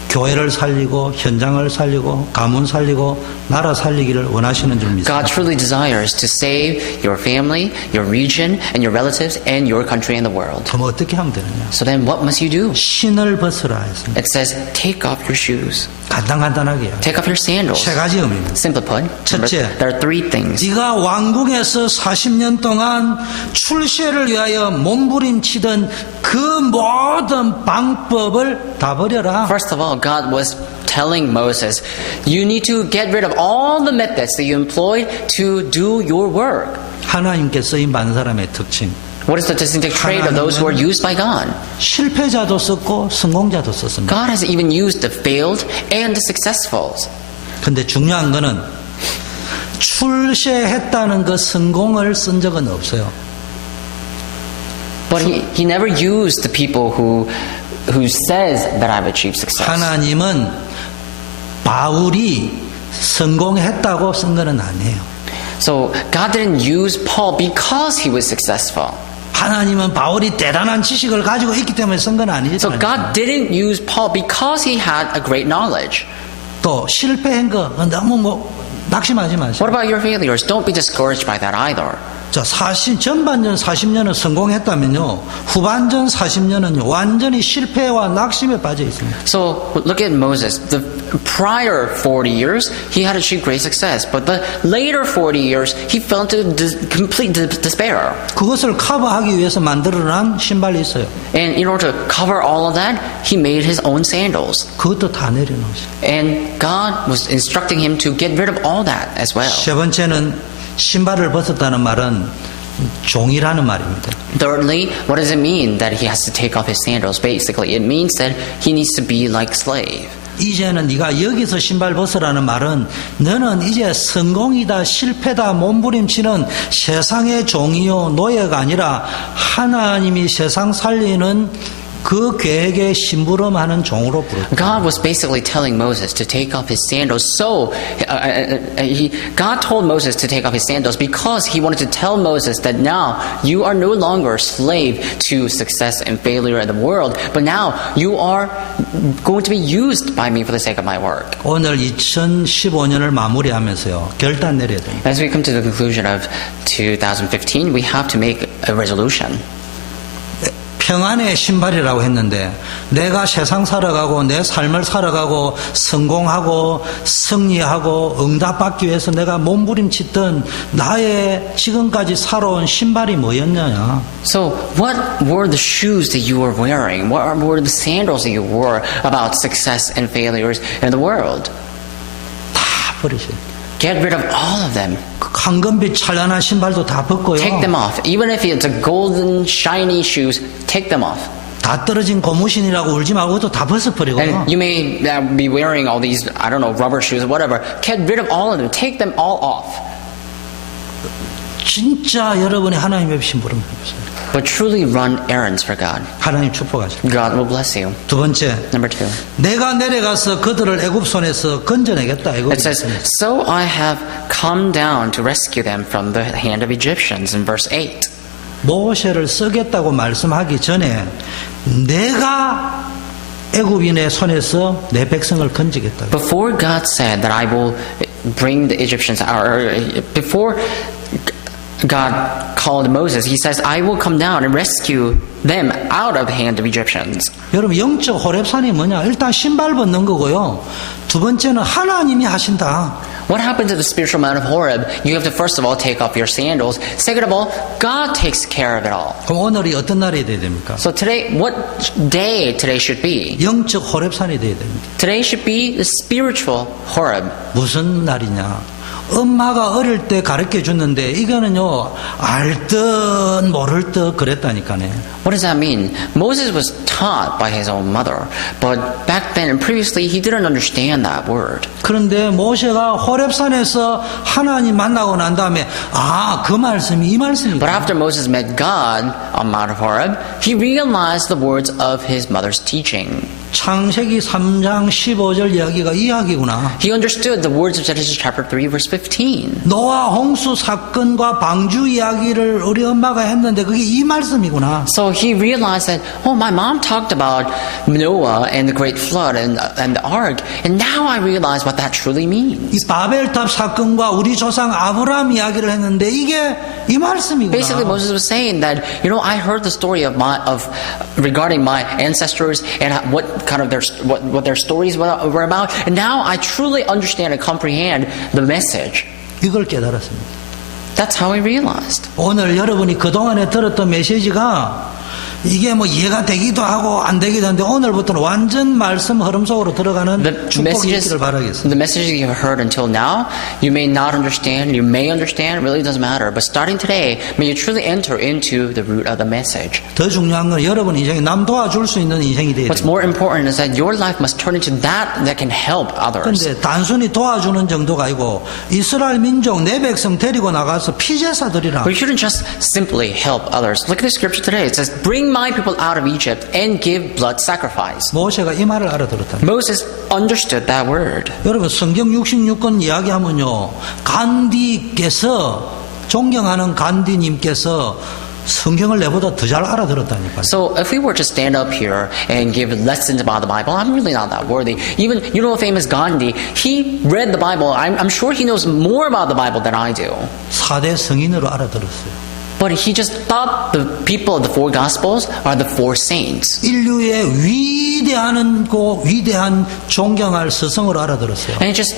교회를 살리고 현장을 살리고 가문 살리고 나라 살리기를 원하시는 줄 믿습니다. God truly desires to save your family, your region, and your relatives, and your country and the world. 그럼 어떻게 하면 되느냐? So then what must you do? 신을 벗으라 했습니다. It says, take off your shoes. 간단하게요. Take off your sandals. 세 가지 의미입니다. Simply put, 첫째, there are three things. 네가 왕궁에서 40년 동안 출세를 위하여 몸부림치던 그 모든 방법을 다 버려라. First of all, God was telling Moses, you need to get rid of all the methods that you employed to do your work. 하나님께 쓰임 받는 사람의 특징. What is the distinctive trait of those who are used by God? 실패자도 썼고 성공자도 썼습니다. God has even used the failed and the successfuls. 근데 중요한 거는 출세했다는 그 성공을 쓴 적은 없어요. But he never used the people who says that I've achieved success. 하나님은 바울이 성공했다고 쓴 거는 아니에요. So God didn't use Paul because he was successful. 하나님은 바울이 대단한 지식을 가지고 있기 때문에 쓴 건 아니지. So God didn't use Paul because he had a great knowledge. 또 실패한 거 너무 낙심하지 마세요. What about your failures? Don't be discouraged by that either. 자, 전반전 40년은 성공했다면요, 후반전 40년은 완전히 실패와 낙심에 빠져 있습니다. So look at Moses. The prior 40 years, he had achieved great success. But the later 40 years, he fell into complete despair. 그것을 커버하기 위해서 만들어낸 신발이 있어요. And in order to cover all of that, he made his own sandals. 그것도 다 내려놓으세요. And God was instructing him to get rid of all that as well. 세 번째는 신발을 벗었다는 말은 종이라는 말입니다. Thirdly, what does it mean that he has to take off his sandals? Basically, it means that he needs to be like slave. 이제는 네가 여기서 신발 벗으라는 말은 너는 이제 성공이다 실패다 몸부림치는 세상의 종이요 노예가 아니라 하나님이 세상 살리는 그 계획에 심부름하는 종으로 부르다. God was basically telling Moses to take off his sandals. So God told Moses to take off his sandals because he wanted to tell Moses that now you are no longer a slave to success and failure in the world, but now you are going to be used by me for the sake of my work. 오늘 2015년을 마무리하면서요, 결단 내려야 됩니다. As we come to the conclusion of 2015, we have to make a resolution. 평안의 신발이라고 했는데 내가 세상 살아가고 내 삶을 살아가고 성공하고 승리하고 응답받기 위해서 내가 몸부림치던 나의 지금까지 살아온 신발이 뭐였냐? So what were the shoes that you were wearing? What were the sandals that you wore about success and failures in the world? 다 버리세요. Get rid of all of them. 황금빛 찬란한 신발도 다 벗고요. Take them off. Even if it's a golden, shiny shoes, take them off. 다 떨어진 고무신이라고 울지 말고 또 다 벗어버리고요. And you may be wearing all these, I don't know, rubber shoes, whatever. Get rid of all of them. Take them all off. 진짜 여러분이 하나님 앞에 심부름 해보세요. But truly run errands for God. 하나님 축복하세요. God will bless you. 두 번째, Number 2. 내가 내려가서 그들을 애굽 손에서 건져내겠다. It says, So I have come down to rescue them from the hand of Egyptians in verse 8. 모세를 쓰겠다고 말씀하기 전에 내가 애굽인의 손에서 내 백성을 건지겠다. Before God said that I will bring the Egyptians out, or before God called Moses, he says, I will come down and rescue them out of the hand of Egyptians. 여러분, 영적 호렙산이 뭐냐? 일단 신발 벗는 거고요. 두 번째는 하나님이 하신다. What happened to the spiritual mount of Horeb? You have to first of all take off your sandals. Second of all, God takes care of it all. 그럼 오늘이 어떤 날이 돼야 됩니까? So today, what day today should be? 영적 호렙산이 돼야 됩니다. Today should be the spiritual Horeb. 무슨 날이냐? 엄마가 어릴 때 가르쳐 줬는데 이거는요, 알 듯 모를 듯 그랬다니까요. What does that mean? Moses was taught by his own mother, but back then and previously he didn't understand that word. 그런데 모세가 호렙산에서 하나님 만나고 난 다음에 그 말씀이 이 말씀이다. But after Moses met God on Mount Horeb, he realized the words of his mother's teaching. 창세기 3장 15절 이야기가 이 이야기구나. He understood the words of Genesis chapter 3 verse 15. 노아 홍수 사건과 방주 이야기를 우리 엄마가 했는데 그게 이 말씀이구나. So he realized that, my mom talked about Noah and the great flood and the ark, and now I realize what that truly means. 이 바벨탑 사건과 우리 조상 아브라함 이야기를 했는데 이게 이 말씀이구나. Basically, Moses was saying that, I heard the story regarding my ancestors and what kind of what their stories were about, and now I truly understand and comprehend the message. 이걸 깨달았습니다. That's how I realized. 오늘 여러분이 그동안에 들었던 메시지가 이게 뭐 이해가 되기도 하고 안 되기도 하는데 오늘부터는 완전 말씀 흐름 속으로 들어가는 축복이 있기를 바라겠습니다. The messages you have heard until now, you may not understand, you may understand, really doesn't matter. But starting today, may you truly enter into the root of the message. 더 중요한 건 여러분 인생이 남 도와줄 수 있는 인생이 돼야 What's 돼요. more important is that your life must turn into that can help others. 그런데 단순히 도와주는 정도가 아니고 이스라엘 민족 내 백성 데리고 나가서 피제사 드리라. But you shouldn't just simply help others. Look at the scripture today. It says, bring bring my people out of Egypt and give blood sacrifice. 모세가 이 말을 알아들었다. Moses understood that word. 여러분 성경 66권 이야기하면요. 간디께서 존경하는 간디님께서 성경을 내보다 더 잘 알아들었다니까요. So if we were to stand up here and give lessons about the Bible, I'm really not that worthy. Even, you know, famous Gandhi, he read the Bible. I'm sure he knows more about the Bible than I do. 4대 성인으로 알아들었어요. But he just thought the people of the four Gospels are the four saints. 인류의 위대한 존경할 스승으로 알아들었어요. And he just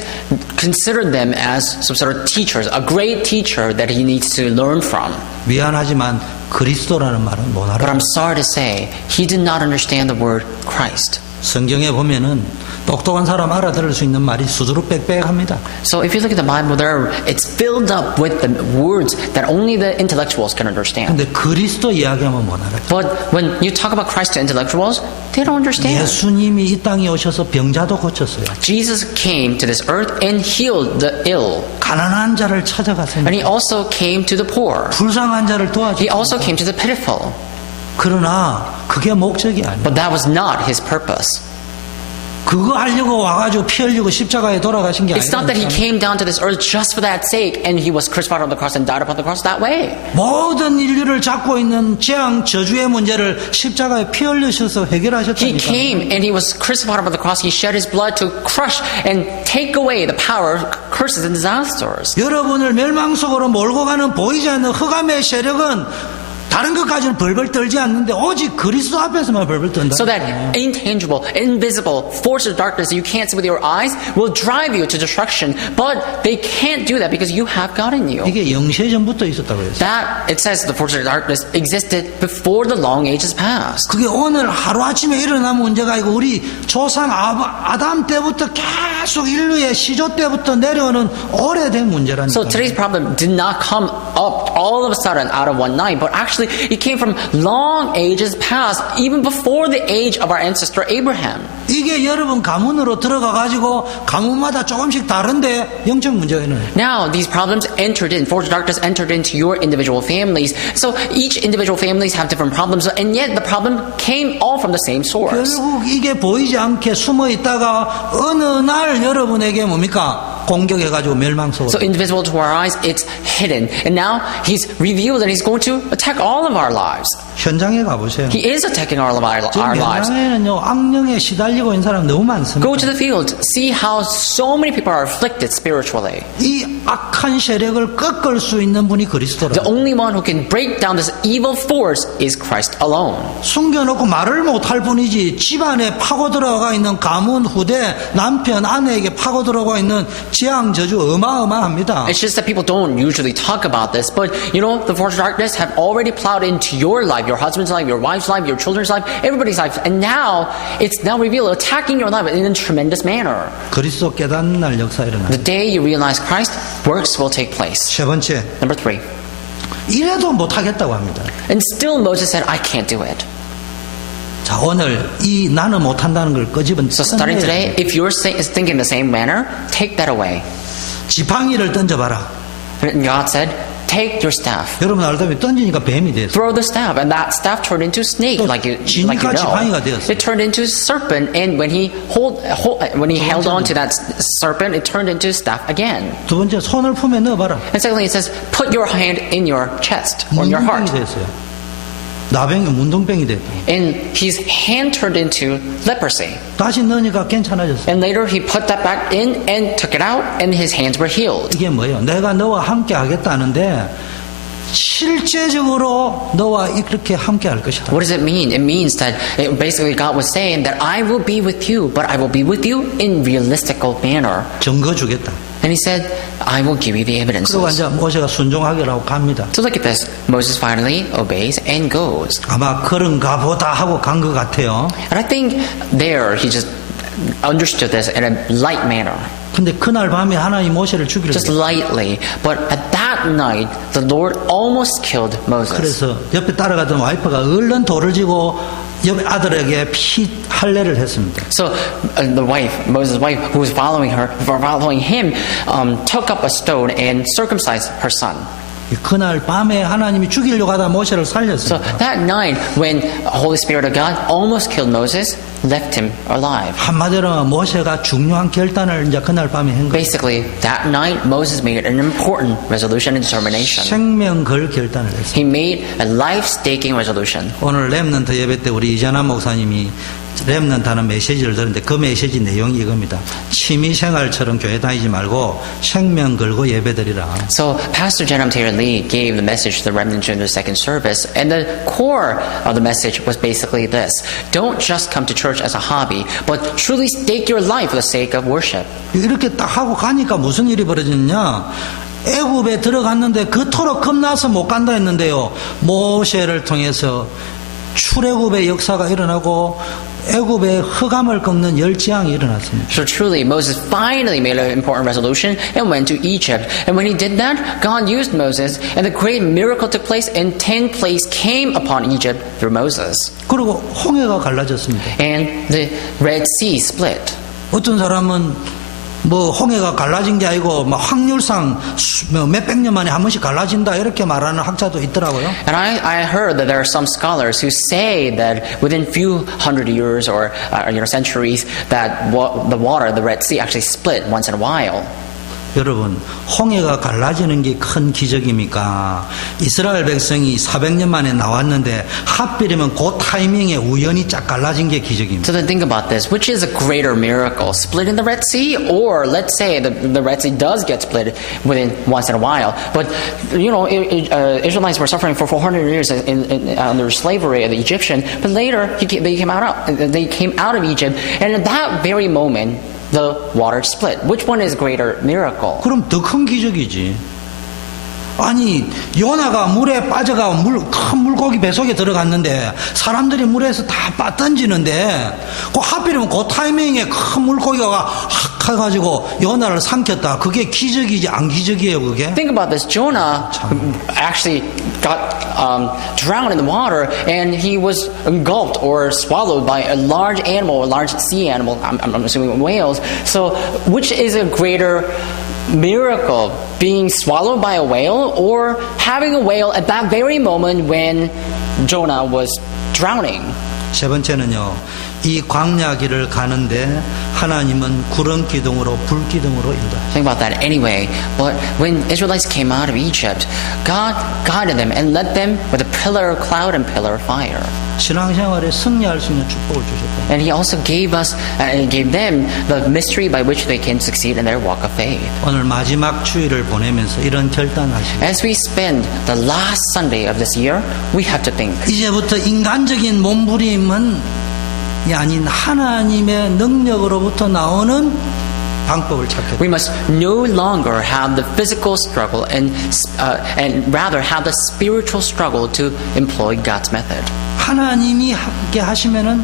considered them as some sort of teachers, a great teacher that he needs to learn from. 미안하지만 그리스도라는 말은 못 But 알아요. I'm sorry to say, he did not understand the word Christ. 성경에 보면은 똑똑한 사람 알아들을 수 있는 말이 수두룩 빽빽합니다. So if you look at the Bible, it's filled up with the words that only the intellectuals can understand. 근데 그리스도 이야기하면 못 알아요. But when you talk about Christ to intellectuals, they don't understand. 예수님이 이 땅에 오셔서 병자도 고쳤어요. Jesus came to this earth and healed the ill. 가난한 자를 찾아갔습니다. And he also came to the poor. 불쌍한 자를 He also 도와주셨습니다. came to the pitiful. 그러나 그게 목적이 아니에요. But that was not his purpose. 그거 하려고 와가지고 피 흘리고 십자가에 돌아가신 게 It's not that he 아니에요. came down to this earth just for that sake and he was crucified on the cross and died upon the cross that way. 모든 인류를 잡고 있는 재앙 저주의 문제를 십자가에 피 흘리셔서 He 해결하셨다니까. came and he was crucified upon the cross. He shed his blood to crush and take away the power of curses and disasters. 여러분을 멸망 속으로 몰고 가는 보이지 않는 흑암의 세력은 다른 것까지는 벌벌 떨지 않는데 오직 그리스도 앞에서만 벌벌 떤다. So that intangible, invisible force of darkness that you can't see with your eyes will drive you to destruction. But they can't do that because you have God in you. 이게 영세 전부터 있었다고 했어요. That, it says the force of darkness existed before the long ages past. 그게 오늘 하루아침에 일어난 문제가 아니고 우리 조상 아담 때부터 계속 인류의 시조 때부터 내려오는 오래된 문제라니까. So today's problem did not come up all of a sudden out of one night, but actually it came from long ages past, even before the age of our ancestor Abraham. 이게 여러분 가문으로 들어가 가지고 가문마다 조금씩 다른데 영적 문제는 Now these problems entered in, force of darkness entered into your individual families. So each individual families have different problems, and yet the problem came all from the same source. 결국 이게 보이지 않게 숨어 있다가 어느 날 여러분에게 뭡니까? 공격해가지고 멸망 속으로. So invisible to our eyes, it's hidden. And now he's revealed that he's going to attack all of our lives. 현장에 가보세요. He is attacking all of our 지금 lives. 현장에는요 악령에 시달리고 있는 사람 너무 많습니다. Go to the field. See how so many people are afflicted spiritually. 이 악한 세력을 꺾을 수 있는 분이 The 그리스도라. only one who can break down this evil force is Christ alone. 숨겨놓고 말을 못할 뿐이지 집안에 파고 들어가 있는 가문, 후대, 남편, 아내에게 파고 들어가 있는 재앙, 저주 어마어마합니다. It's just that people don't usually talk about this, but you know, the force of darkness have already plowed into your life, your husband's life, your wife's life, your children's life, everybody's life, and now it's now revealed, attacking your life in a tremendous manner. 그리스도 깨닫는 날 역사 일어나. The day you realize Christ, works will take place. 세 번째, Number 3. 이래도 못하겠다고 합니다. And still Moses said, I can't do it. 자, 오늘 이 나는 못한다는 걸 끄집은 So starting today, if you're thinking the same manner, take that away. 지팡이를 던져봐라. And God said, take your staff. 여러분 알다시피 던지니까 뱀이 됐어. Throw the staff, and that staff turned into snake, 또 like you 지니까 지팡이가 know. 되었어. It turned into serpent, and when he held on to that serpent, it turned into staff again. 두 번째, 손을 품에 넣어봐라. And secondly, it says, put your hand in your chest or in your 문둥병이 heart. 됐어요. 나병이 문둥병이 됐다. And his hand turned into leprosy. 다시 넣으니까 괜찮아졌어. And later he put that back in and took it out, and his hands were healed. 이게 뭐예요? 내가 너와 함께 하겠다는데 실제적으로 너와 이렇게 함께 할 것이다. What does it mean? It means that basically God was saying that I will be with you, but I will be with you in realistical manner. 증거 주겠다. And he said, I will give you the 그리고 evidences. 이제 모세가 순종하기라고 갑니다. So look at this. Moses finally obeys and goes. 아마 그런가 보다 하고 간 것 같아요. And I think there he just understood this in a light manner. 근데 그날 밤에 하나님 모세를 죽이려고 Just lightly. But at that night, the Lord almost killed Moses. 그래서 옆에 따라가던 와이프가 얼른 돌을 쥐고 옆 아들에게 피 할례를 했습니다. So the wife, Moses' wife, who was following him, took up a stone and circumcised her son. 그날 밤에 하나님이 죽이려고 하다 모세를 So 살렸습니다. that night, when Holy Spirit of God almost killed Moses, left him alive. 한마디로 모세가 중요한 결단을 이제 그날 밤에 한 거예요. Basically, that night, Moses made an important resolution and determination. 생명 걸 결단을 했어요. He made a life-staking resolution. 오늘 렘넌트 예배 때 우리 이전한 목사님이 렘넌트하는 메시지를 들었는데 그 메시지 내용이 이겁니다. 취미생활처럼 교회 다니지 말고 생명 걸고 예배드리라. So Pastor Jenam Taylor Lee gave the message to the remnant during the second service, and the core of the message was basically this: don't just come to church as a hobby, but truly stake your life for the sake of worship. 이렇게 딱 하고 가니까 무슨 일이 벌어졌냐? 애굽에 들어갔는데 그토록 겁나서 못 간다 했는데요. 모세를 통해서 출애굽의 역사가 일어나고 애굽의 흑암을 꺾는 열지향이 일어났습니다. So truly, Moses finally made an important resolution and went to Egypt. And when he did that, God used Moses, and the great miracle took place, and 10 plagues came upon Egypt through Moses. 그리고 홍해가 갈라졌습니다. And the Red Sea split. 어떤 사람은 뭐 홍해가 갈라진 게 아니고 뭐 확률상 몇백 년 만에 한 번씩 갈라진다 이렇게 말하는 학자도 있더라고요. And I heard that there are some scholars who say that within few hundred years or centuries that the water, the Red Sea, actually split once in a while. 여러분, 홍해가 갈라지는 게 큰 기적입니까? 이스라엘 백성이 400년 만에 나왔는데 하필이면 그 타이밍에 우연히 쫙 갈라진 게 기적입니다. So then think about this. Which is a greater miracle? Splitting the Red Sea? Or let's say the Red Sea does get split within once in a while. But, Israelites were suffering for 400 years under slavery of the Egyptian. But later, they came out of Egypt. And at that very moment, the water split. Which one is greater miracle? 그럼 더 큰 기적이지. 아니 요나가 물에 빠져가 큰 물고기 뱃속에 들어갔는데 사람들이 물에서 다 던지는데 그 하필이면 그 타이밍에 큰 물고기가 확 해가지고 요나를 삼켰다. 그게 기적이지 안 기적이에요 그게? Think about this. Jonah actually got drowned in the water, and he was engulfed or swallowed by a large animal, a large sea animal. I'm assuming whales. So, which is a greater miracle, being swallowed by a whale or having a whale at that very moment when Jonah was drowning? 세 번째는요, 이 광야 길을 가는데 하나님은 구름 기둥으로 불 기둥으로 인도하셨어요. Think about that anyway. But when Israelites came out of Egypt, God guided them and led them with a pillar of cloud and pillar of fire. 신앙생활에 승리할 수 있는 축복을 주셨다. And He also gave them the mystery by which they can succeed in their walk of faith. 오늘 마지막 주일을 보내면서 이런 결단하시고 As we spend the last Sunday of this year, we have to think. 이제부터 인간적인 몸부림은 아닌 하나님의 능력으로부터 나오는 방법을 찾게 We must no longer have the physical struggle and rather have the spiritual struggle to employ God's method. 하나님이 함께 하시면은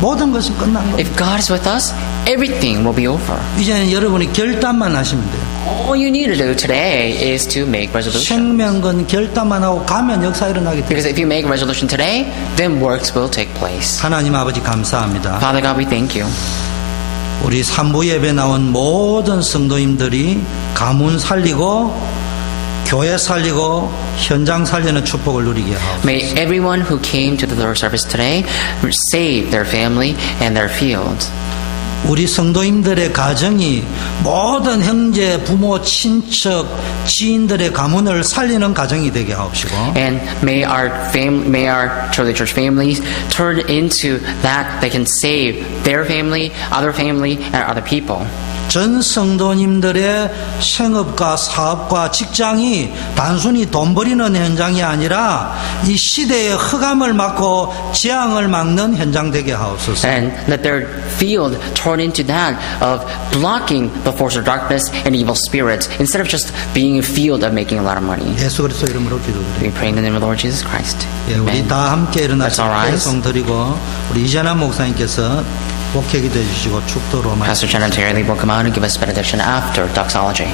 모든 것은 끝난 거예요. If God is with us, everything will be over. 이제는 여러분이 결단만 하시면 돼요. All you need to do today is to make resolution. 생명건 결단만 하고 가면 역사 일어나게 돼요. Because if you make a resolution today, then works will take place. 하나님 아버지 감사합니다. Father God, we thank you. 우리 3부 예배 나온 모든 성도님들이 가문 살리고 교회 살리고 현장 살리는 축복을 누리게 하옵소서. May everyone who came to the Lord's service today save their family and their fields. 우리 성도님들의 가정이 모든 형제, 부모, 친척, 지인들의 가문을 살리는 가정이 되게 하옵시고 And may our Truly Church families turn into that they can save their family, and other people. 전 성도님들의 생업과 사업과 직장이 단순히 돈 버리는 현장이 아니라 이 시대의 흑암을 막고 재앙을 막는 현장 되게 하옵소서. And let their field turn into that of blocking the force of darkness and evil spirits instead of just being a field of making a lot of money. 예수 그리스도 이름으로 기도드립니다. We pray in the name of the Lord Jesus Christ. 예, 우리 Amen. 다 함께 일어나서 Let's all rise. 배송 드리고 우리 이재남 목사님께서 목회기도 해주시고 축도로 Pastor Chen and Terry Lee will come out and give us benediction after doxology.